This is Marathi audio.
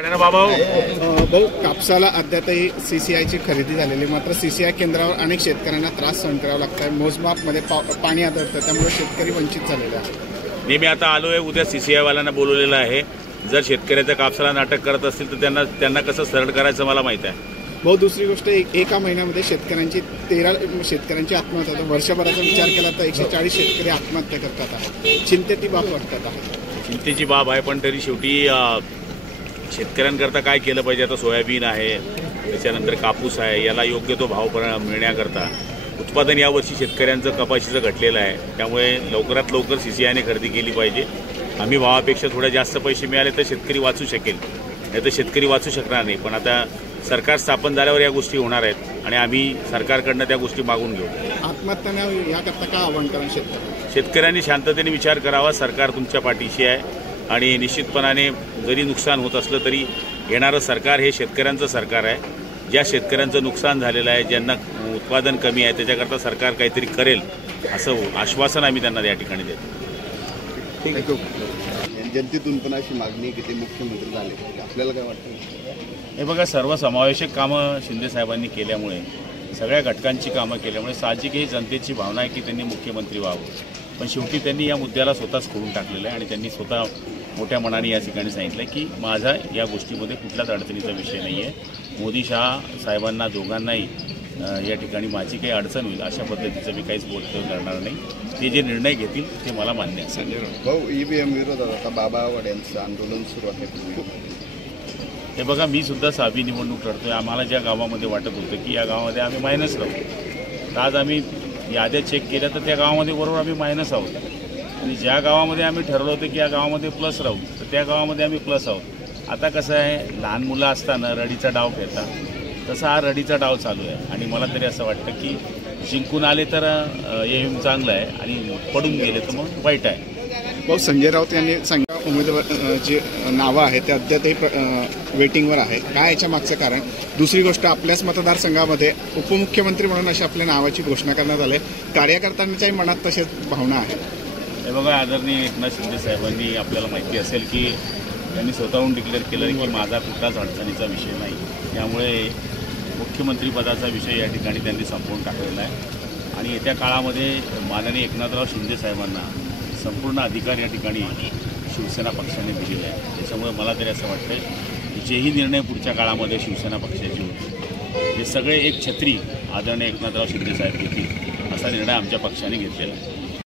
भाऊ, कापसाला अद्यापही सीसीआयची खरेदी झालेली, मात्र सीसीआय केंद्रावर अनेक शेतकऱ्यांना त्रास सहन करावा लागत आहे। मोजमापमध्ये पाणी आदळतं, त्यामुळे शेतकरी वंचित झालेले आहेत। मी आता आलोय, उद्या सीसीआय वाल्यांना बोलवलेलं आहे। जर शेतकऱ्याच्या कापसाला नाटक करत असतील तर त्यांना कसं सरळ करायचं मला माहिती आहे। भाऊ, दुसरी गोष्ट, एका महिन्यामध्ये शेतकऱ्यांची 13 शेतकऱ्यांची आत्महत्या होतात। वर्षभराचा विचार केला तर 140 शेतकरी आत्महत्या करतात आहेत। चिंतेची बाब वाटतात आहे। चिंतेची बाब आहे, पण तरी शेवटी शेतकऱ्यांकरता काय केलं पाहिजे। आता सोयाबीन आहे, त्याच्यानंतर कापूस आहे, याला योग्य तो भाव मिळण्याकरता उत्पादन यावर्षी शेतकऱ्यांचं कपाशीचं घटलेलं आहे। त्यामुळे लवकरात लवकर सीसीआयने खरेदी केली पाहिजे। आम्ही भावापेक्षा थोडे जास्त पैसे मिळाले तर शेतकरी वाचू शकेल, नाही तर शेतकरी वाचू शकणार नाही। पण आता सरकार स्थापन झाल्यावर या गोष्टी होणार आहेत आणि आम्ही सरकारकडनं त्या गोष्टी मागून घेऊ। आत्महत्या याकरता काय आव्हान करा? शेतकऱ्यांनी शांततेने विचार करावा। सरकार तुमच्या पाठीशी आहे आणि निश्चितपणाने जरी नुकसान होत असलं तरी येणारं सरकार हे शेतकऱ्यांचं सरकार आहे। ज्या शेतकऱ्यांचं नुकसान झालेलं आहे, ज्यांना उत्पादन कमी आहे, त्याच्याकरता सरकार काहीतरी करेल असं आश्वासन आम्ही त्यांना या ठिकाणी देतो। ठीक आहे। जनतेतून पण अशी मागणी की ते मुख्यमंत्री झाले, आपल्याला काय वाटतं? हे बघा, सर्वसमावेशक कामं शिंदे साहेबांनी केल्यामुळे, सगळ्या घटकांची कामं केल्यामुळे साहजिक ही जनतेची भावना आहे की त्यांनी मुख्यमंत्री व्हावं। पण शेवटी त्यांनी या मुद्द्याला स्वतःच खोडून टाकलेलं आहे आणि त्यांनी स्वतः मोठ्या मनाने या ठिकाणी सांगितलं की माझा या गोष्टीमध्ये कुठल्याच अडचणीचा विषय नाही आहे। मोदी शहा साहेबांना दोघांनाही या ठिकाणी माझी काही अडचण होईल अशा पद्धतीचं मी काहीच बोलतो करणार नाही। ते जे निर्णय घेतील ते मला मान्य आहे। संजय भाऊ, ईव्हीएम विरोधात आता बाबा वड्यांचं आंदोलन सुरू आहे। हे बघा, मी सुद्धा 6वी निवडणूक लढतोय। आम्हाला ज्या गावामध्ये वाटत होतं की या गावामध्ये आम्ही मायनस राहू, तर आज आम्ही याद्या चेक केल्या तर त्या गावामध्ये बरोबर आम्ही मायनस आहोत आणि ज्या गावामध्ये आम्ही ठरवलं होतं की या गावामध्ये प्लस राहू तर त्या गावामध्ये आम्ही प्लस आहोत। आता कसं आहे, लहान मुलं असताना रडीचा डाव खेळतात, तसा हा रडीचा डाव चालू आहे आणि मला तरी असं वाटतं की जिंकून आले तर हे चांगलं आहे आणि पडून गेले तर मग वाईट आहे। भाऊ, संजय राऊत यांनी उमेदवार जे नावं आहेत ते अद्यापही वेटिंगवर आहेत, काय याच्या मागचं कारण? दुसरी गोष्ट, आपल्याच मतदारसंघामध्ये उपमुख्यमंत्री म्हणून अशा आपल्या नावाची घोषणा करण्यात आली, कार्यकर्त्यांच्याही मनात तशाच भावना आहेत। हे बघा, आदरणीय एकनाथ शिंदे साहेबांनी, आपल्याला माहिती असेल की त्यांनी स्वतःहून डिक्लेअर केलं की माझा कुठलाच अडचणीचा विषय नाही, त्यामुळे मुख्यमंत्रीपदाचा विषय या ठिकाणी त्यांनी संपवून टाकलेला आहे आणि येत्या काळामध्ये माननीय एकनाथराव शिंदे साहेबांना संपूर्ण अधिकार या ठिकाणी शिवसेना पक्षाने दिलेले आहे। त्याच्यामुळे मला तरी असं वाटतं की जेही निर्णय पुढच्या काळामध्ये शिवसेना पक्षाचे होते ते सगळे एक छत्री आदरणीय एकनाथराव शिंदे साहेब घेतील असा निर्णय आमच्या पक्षाने घेतलेला आहे।